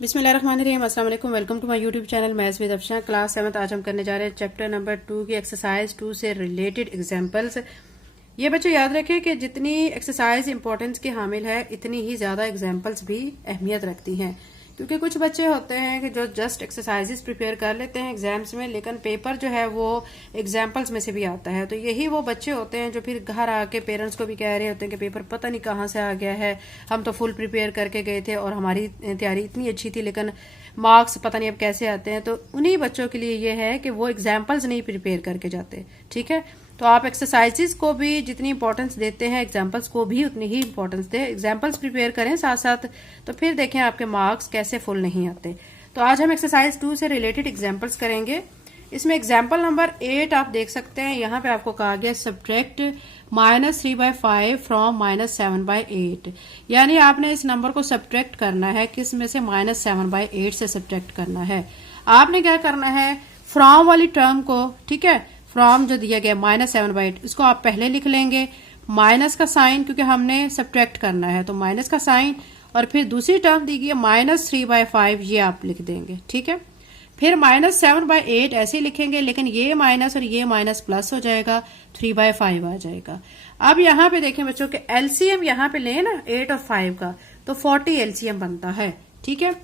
बिस्मिल्लाहिर्रहमानिर्रहीम, अस्सलाम वालेकुम। Welcome to my YouTube channel maths with Afsha. Class 7 आज हम करने जा रहे हैं चैप्टर नंबर 2 की एक्सरसाइज 2 से रिलेटेड एग्जांपल्स। ये बच्चों याद रखें कि जितनी एक्सरसाइज इंपॉर्टेंस की हामिल है उतनी ही ज्यादा एग्जांपल्स भी अहमियत रखती हैं, क्योंकि कुछ बच्चे होते हैं कि जो जस्ट एक्सरसाइजेस प्रिपेयर कर लेते हैं एग्जाम्स में, लेकिन पेपर जो है वो एग्जाम्पल्स में से भी आता है। तो यही वो बच्चे होते हैं जो फिर घर आके पेरेंट्स को भी कह रहे होते हैं कि पेपर पता नहीं कहाँ से आ गया है, हम तो फुल प्रिपेयर करके गए थे और हमारी तैयारी इतनी अच्छी थी, लेकिन मार्क्स पता नहीं अब कैसे आते हैं। तो उन्हीं बच्चों के लिए ये है कि वो एग्जाम्पल्स नहीं प्रिपेयर करके जाते। ठीक है, तो आप एक्सरसाइजेस को भी जितनी इंपॉर्टेंस देते हैं एग्जाम्पल्स को भी उतनी ही इंपॉर्टेंस दें, एग्जाम्पल्स प्रिपेयर करें साथ साथ, तो फिर देखें आपके मार्क्स कैसे फुल नहीं आते। तो आज हम एक्सरसाइज 2 से रिलेटेड एग्जाम्पल्स करेंगे। इसमें एग्जाम्पल नंबर 8 आप देख सकते हैं, यहाँ पे आपको कहा गया सब्ट्रैक्ट -3/5 फ्रॉम -7/8, यानी आपने इस नंबर को सब्ट्रैक्ट करना है, किस में से -7/8 से सब्ट्रैक्ट करना है। आपने क्या करना है, फ्रॉम वाली टर्म को, ठीक है, फ्रॉम जो दिया गया -7/8 इसको आप पहले लिख लेंगे, माइनस का साइन क्योंकि हमने सब्ट्रैक्ट करना है तो माइनस का साइन, और फिर दूसरी टर्म दी गई है -3/5 ये आप लिख देंगे। ठीक है, फिर -7/8 ऐसे लिखेंगे, लेकिन ये माइनस और ये माइनस प्लस हो जाएगा, 3/5 आ जाएगा। अब यहाँ पे देखें बच्चों के एलसीएम यहाँ पे ले ना 8 और 5 का, तो 40 एलसीएम बनता है। ठीक है,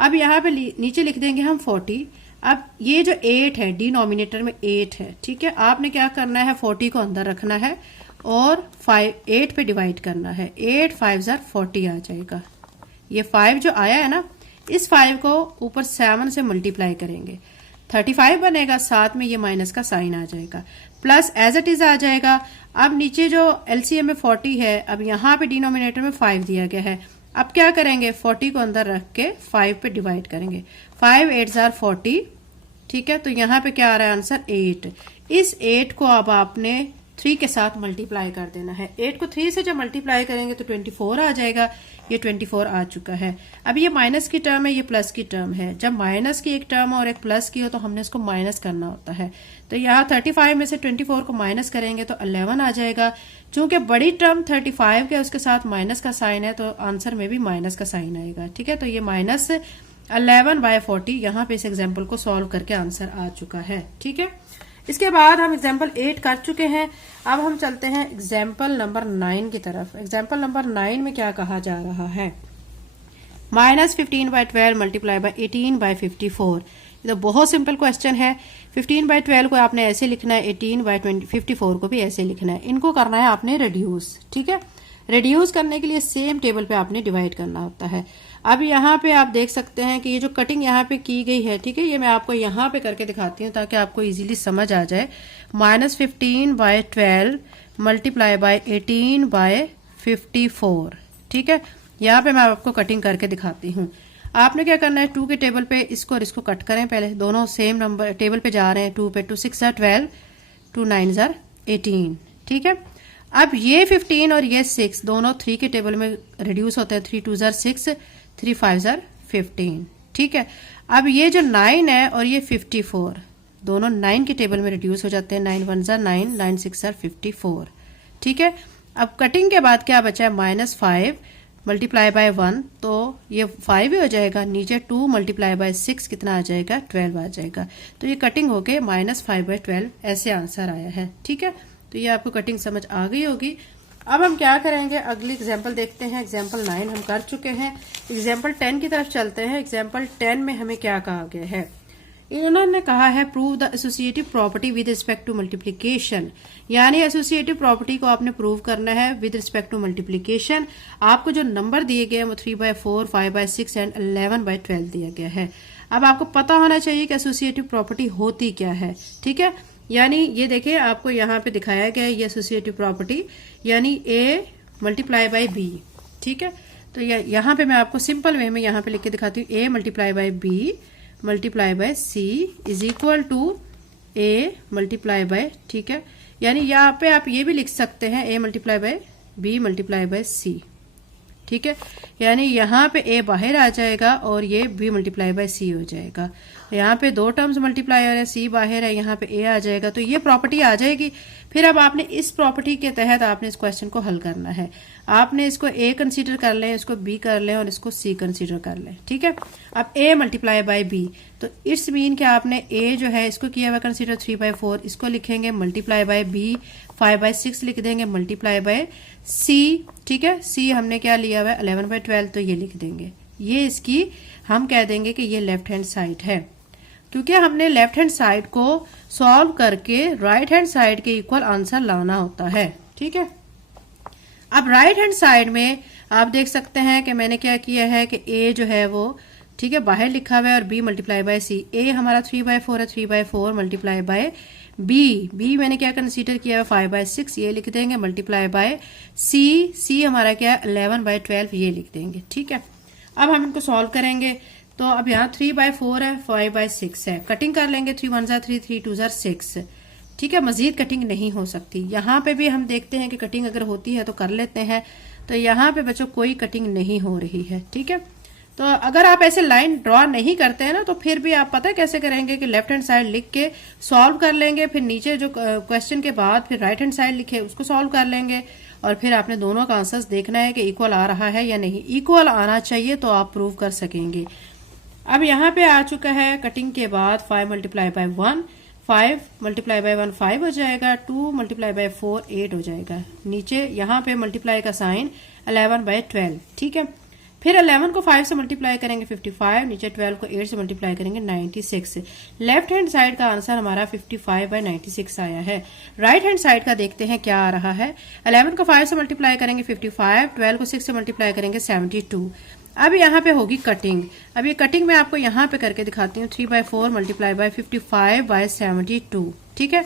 अब यहाँ पे नीचे लिख देंगे हम 40। अब ये जो 8 है डिनोमिनेटर में 8 है, ठीक है, आपने क्या करना है 40 को अंदर रखना है और 8 पे डिवाइड करना है। 8 5 40 आ जाएगा। ये 5 जो आया है ना, इस 5 को ऊपर 7 से मल्टीप्लाई करेंगे, 35 बनेगा, साथ में ये माइनस का साइन आ जाएगा, प्लस एज इट इज आ जाएगा। अब नीचे जो एलसीएम में 40 है, अब यहाँ पे डिनोमिनेटर में 5 दिया गया है। अब क्या करेंगे, 40 को अंदर रख के 5 पे डिवाइड करेंगे, 5 8 40। ठीक है, तो यहाँ पे क्या आ रहा है आंसर 8। इस 8 को अब आपने 3 के साथ मल्टीप्लाई कर देना है। 8 को 3 से जब मल्टीप्लाई करेंगे तो 24 आ जाएगा। ये 24 आ चुका है। अब ये माइनस की टर्म है, ये प्लस की टर्म है। जब माइनस की एक टर्म और एक प्लस की हो तो हमने इसको माइनस करना होता है। तो यहाँ 35 में से 24 को माइनस करेंगे तो 11 आ जाएगा। चूंकि बड़ी टर्म 35 के उसके साथ माइनस का साइन है, तो आंसर में भी माइनस का साइन आएगा। ठीक है, तो ये -11/40 यहाँ पे इस एग्जाम्पल को सॉल्व करके आंसर आ चुका है। ठीक है, इसके बाद हम एग्जाम्पल 8 कर चुके हैं। अब हम चलते हैं एग्जाम्पल नंबर 9 की तरफ। एग्जाम्पल नंबर 9 में क्या कहा जा रहा है, -15/12 मल्टीप्लाई बाय 18/54। ये तो बहुत सिंपल क्वेश्चन है। 15/12 को आपने ऐसे लिखना है, 18/54 को भी ऐसे लिखना है। इनको करना है आपने रिड्यूस। ठीक है, रिड्यूस करने के लिए सेम टेबल पे आपने डिवाइड करना होता है। अब यहाँ पे आप देख सकते हैं कि ये जो कटिंग यहाँ पे की गई है, ठीक है, ये मैं आपको यहाँ पे करके दिखाती हूँ ताकि आपको इजीली समझ आ जाए। -15/12 मल्टीप्लाई बाय 18/54। ठीक है, यहाँ पे मैं आपको कटिंग करके दिखाती हूँ। आपने क्या करना है, 2 के टेबल पे इसको और इसको कट करें पहले, दोनों सेम नंबर टेबल पे जा रहे हैं। 2 पे 2 6 12, 2 9 18। ठीक है, अब ये 15 और ये 6 दोनों 3 के टेबल में रिड्यूस होते हैं। 3 2 6, 3 5 15। ठीक है, अब ये जो 9 है और ये 54 दोनों 9 के टेबल में रिड्यूस हो जाते हैं। 9 1 9, 9 6 54। ठीक है, अब कटिंग के बाद क्या बचा है, -5 मल्टीप्लाई बाय 1, तो ये 5 ही हो जाएगा। नीचे 2 मल्टीप्लाई बाय 6 कितना आ जाएगा, 12 आ जाएगा। तो ये कटिंग होके -5/12 ऐसे आंसर आया है। ठीक है, तो ये आपको कटिंग समझ आ गई होगी। अब हम क्या करेंगे, अगली एग्जाम्पल देखते हैं। एग्जाम्पल 9 हम कर चुके हैं। एग्जाम्पल 10 की तरफ चलते हैं। एग्जाम्पल 10 में हमें क्या कहा गया है, इन्होंने कहा है prove the associative property with respect to multiplication, यानी एसोसिएटिव प्रॉपर्टी को आपने प्रूव करना है विद रिस्पेक्ट टू मल्टीप्लीकेशन। आपको जो नंबर दिए गए हैं वो 3/4, 5/6 एंड 11/12 दिया गया है। अब आपको पता होना चाहिए कि एसोसिएटिव प्रॉपर्टी होती क्या है। ठीक है, यानी ये देखिए आपको यहाँ पे दिखाया गया है ये एसोसिएटिव प्रॉपर्टी, यानी A मल्टीप्लाई बाय B। ठीक है, तो यहाँ पे मैं आपको सिंपल वे में यहाँ पे लिख के दिखाती हूँ, A multiply by B multiply by C is equal to A multiply by, ठीक है, यानी यहाँ पे आप ये भी लिख सकते हैं A multiply by B multiply by C। ठीक है, यानी यहाँ पे A बाहर आ जाएगा और ये B मल्टीप्लाई बाय C हो जाएगा। यहाँ पे 2 टर्म्स मल्टीप्लाई हो रहे हैं, C बाहर है, यहाँ पे A आ जाएगा, तो ये प्रॉपर्टी आ जाएगी। फिर अब आपने इस प्रॉपर्टी के तहत आपने इस क्वेश्चन को हल करना है। आपने इसको ए कंसीडर कर लें, इसको बी कर लें और इसको सी कंसीडर कर लें, ठीक है। अब ए मल्टीप्लाई बाय बी, तो इट्स मीन कि आपने ए जो है इसको किया हुआ कंसीडर 3/4, इसको लिखेंगे मल्टीप्लाई बाय बी 5/6 लिख देंगे मल्टीप्लाई बाय सी, ठीक है। सी हमने क्या लिया हुआ है 11/12, तो ये लिख देंगे। ये इसकी हम कह देंगे कि ये लेफ्ट हैंड साइड है, क्योंकि हमने लेफ्ट हैंड साइड को सॉल्व करके राइट हैंड साइड के इक्वल आंसर लाना होता है, ठीक है। अब राइट हैंड साइड में आप देख सकते हैं कि मैंने क्या किया है कि ए जो है वो, ठीक है, बाहर लिखा हुआ है और बी मल्टीप्लाई बाय सी। ए हमारा 3/4 है, 3/4 मल्टीप्लाई बाय बी मैंने क्या कंसीडर किया है 5/6, ये लिख देंगे मल्टीप्लाई बाय सी हमारा क्या है 11/12, ये लिख देंगे, ठीक है। अब हम इनको सॉल्व करेंगे, तो अब यहाँ 3/4 है, 5/6 है, कटिंग कर लेंगे, 3 1 3, 3 2 6, ठीक है। मजीद कटिंग नहीं हो सकती। यहाँ पे भी हम देखते हैं कि कटिंग अगर होती है तो कर लेते हैं, तो यहाँ पे बच्चों कोई कटिंग नहीं हो रही है, ठीक है। तो अगर आप ऐसे लाइन ड्रॉ नहीं करते हैं ना, तो फिर भी आप पता है कैसे करेंगे कि लेफ्ट हैंड साइड लिख के सॉल्व कर लेंगे, फिर नीचे जो क्वेश्चन के बाद फिर राइट हैंड साइड लिखे उसको सॉल्व कर लेंगे, और फिर आपने दोनों का आंसर्स देखना है कि इक्वल आ रहा है या नहीं। इक्वल आना चाहिए तो आप प्रूव कर सकेंगे। अब यहाँ पे आ चुका है कटिंग के बाद 5 मल्टीप्लाई बाय 1, 5 मल्टीप्लाई बाय 1 5 हो जाएगा, 2 मल्टीप्लाई बाय 4 8 हो जाएगा। नीचे यहाँ पे मल्टीप्लाई का साइन 11/12, ठीक है। फिर 11 को 5 से मल्टीप्लाई करेंगे 55, नीचे 12 को 8 से मल्टीप्लाई करेंगे 96। लेफ्ट हैंड साइड का आंसर हमारा 55/96 आया है। राइट हैंड साइड का देखते हैं क्या आ रहा है। 11 को 5 से मल्टीप्लाई करेंगे 55, 12 को 6 से मल्टीप्लाई करेंगे 72। अब यहाँ पे होगी कटिंग। अब ये कटिंग मैं आपको यहाँ पे करके दिखाती हूँ। 3/4 मल्टीप्लाई बाय 55/72, ठीक है।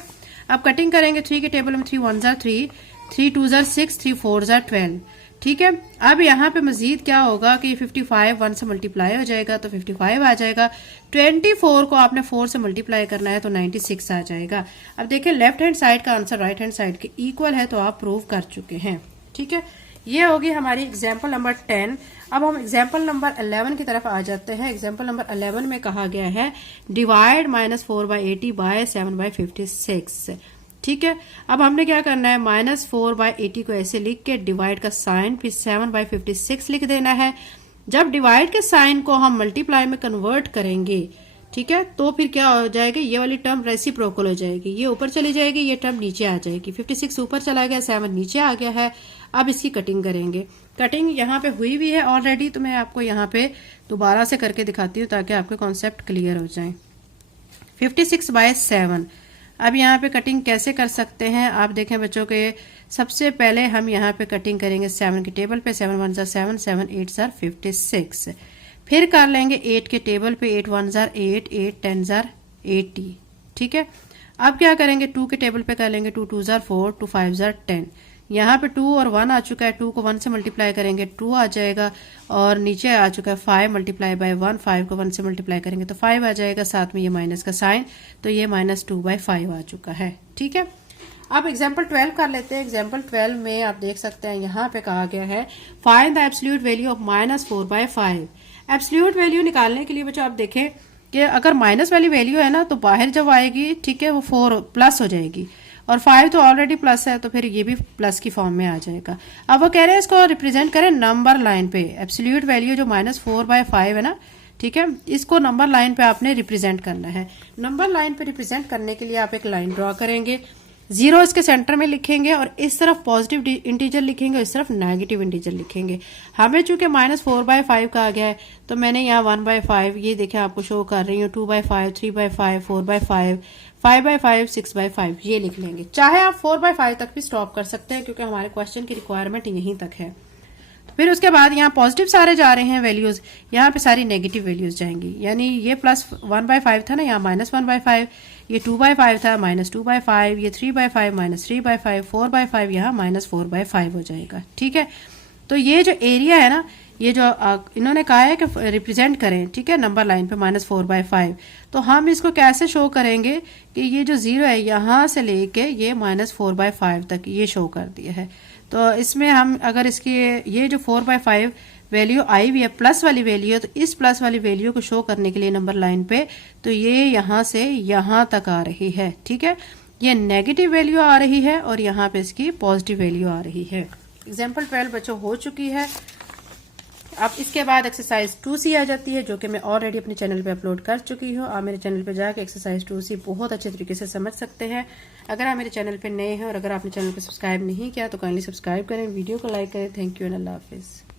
अब कटिंग करेंगे 3 के टेबल में 3 1 3, 3 2 6, 3 4 12, ठीक है। अब यहाँ पे मजीद क्या होगा कि 55 1 से मल्टीप्लाई हो जाएगा तो 55 आ जाएगा। 24 को आपने 4 से मल्टीप्लाई करना है तो 96 आ जाएगा। अब देखिए लेफ्ट हैंड साइड का आंसर राइट हैंड साइड के इक्वल है, तो आप प्रूव कर चुके हैं, ठीक है। ये होगी हमारी एग्जाम्पल नंबर 10। अब हम एग्जाम्पल नंबर 11 की तरफ आ जाते हैं। एग्जाम्पल नंबर 11 में कहा गया है डिवाइड -4/80 बाय 7/56, ठीक है। अब हमने क्या करना है, -4/80 को ऐसे लिख के डिवाइड का साइन फिर 7/56 लिख देना है। जब डिवाइड के साइन को हम मल्टीप्लाई में कन्वर्ट करेंगे, ठीक है, तो फिर क्या हो जाएगा, ये वाली टर्म रेसिप्रोकल हो जाएगी, ये ऊपर चली जाएगी, ये टर्म नीचे आ जाएगी। 56 ऊपर चला गया, 7 नीचे आ गया है। अब इसकी कटिंग करेंगे। कटिंग यहाँ पे हुई भी है ऑलरेडी, तो मैं आपको यहाँ पे दोबारा से करके दिखाती हूँ ताकि आपके कॉन्सेप्ट क्लियर हो जाए। 56/7। अब यहाँ पे कटिंग कैसे कर सकते हैं आप देखें बच्चों के। सबसे पहले हम यहाँ पे कटिंग करेंगे 7 के टेबल पे, 7 1 7, 7 8 56। फिर कर लेंगे 8 के टेबल पे, 8 1 8, 8 10 80, ठीक है। अब क्या करेंगे 2 के टेबल पे कर लेंगे, 2 2 4, 2 5 10। यहाँ पे 2 और 1 आ चुका है, 2 को 1 से मल्टीप्लाई करेंगे 2 आ जाएगा, और नीचे आ चुका है 5 मल्टीप्लाई बाय 1, 5 को 1 से मल्टीप्लाई करेंगे तो 5 आ जाएगा, साथ में ये माइनस का साइन, तो ये -2/5 आ चुका है, ठीक है। अब एग्जाम्पल 12 कर लेते हैं। एग्जाम्पल 12 में आप देख सकते हैं यहाँ पे कहा गया है find the absolute value of -4/5। Absolute value निकालने के लिए बच्चों आप देखें कि अगर माइनस वाली वैल्यू है ना, तो बाहर जब आएगी, ठीक है, वो 4 प्लस हो जाएगी, और 5 तो ऑलरेडी प्लस है, तो फिर ये भी प्लस की फॉर्म में आ जाएगा। अब वो कह रहे हैं इसको रिप्रेजेंट करें नंबर लाइन पे। एब्सोल्यूट वैल्यू जो -4/5 है ना, ठीक है, इसको नंबर लाइन पे आपने रिप्रेजेंट करना है। नंबर लाइन पे रिप्रेजेंट करने के लिए आप एक लाइन ड्रॉ करेंगे, 0 इसके सेंटर में लिखेंगे, और इस तरफ पॉजिटिव इंटीजर लिखेंगे और इस तरफ नेगेटिव इंटीजर लिखेंगे। हमें चूंकि -4/5 का आ गया है, तो मैंने यहाँ 1/5 ये देखें आपको शो कर रही हूँ, 2/5, 3/5, 4/5, 5/5, 6/5 ये लिख लेंगे। चाहे आप 4/5 तक भी स्टॉप कर सकते हैं, क्योंकि हमारे क्वेश्चन की रिक्वायरमेंट यहीं तक है। तो फिर उसके बाद यहाँ पॉजिटिव सारे जा रहे हैं वैल्यूज, यहाँ पे सारी नेगेटिव वैल्यूज जाएंगी। यानी ये +1/5 था ना, यहाँ -1/5, ये 2/5 था, -2/5, ये 3/5, -3/5, 4/5, यहाँ -4/5 हो जाएगा, ठीक है। तो ये जो एरिया है ना, ये जो इन्होंने कहा है कि रिप्रेजेंट करें, ठीक है, नंबर लाइन पे -4/5, तो हम इसको कैसे शो करेंगे कि ये जो 0 है यहाँ से लेके ये -4/5 तक ये शो कर दिया है। तो इसमें हम अगर इसकी ये जो 4/5 वैल्यू आई हुई है, प्लस वाली वैल्यू है, तो इस प्लस वाली वैल्यू को शो करने के लिए नंबर लाइन पे, तो ये यहाँ से यहाँ तक आ रही है, ठीक है। ये नेगेटिव वैल्यू आ रही है और यहाँ पे इसकी पॉजिटिव वैल्यू आ रही है। एग्जाम्पल 12 बच्चों हो चुकी है। अब इसके बाद एक्सरसाइज 2C आ जाती है, जो कि मैं ऑलरेडी अपने चैनल पे अपलोड कर चुकी हूँ। आप मेरे चैनल पे जाके एक्सरसाइज 2C बहुत अच्छे तरीके से समझ सकते हैं। अगर आप मेरे चैनल पे नए हैं और अगर आपने चैनल को सब्सक्राइब नहीं किया तो काइंडली सब्सक्राइब करें, वीडियो को लाइक करें। थैंक यू एंड अल्लाह हाफिज़।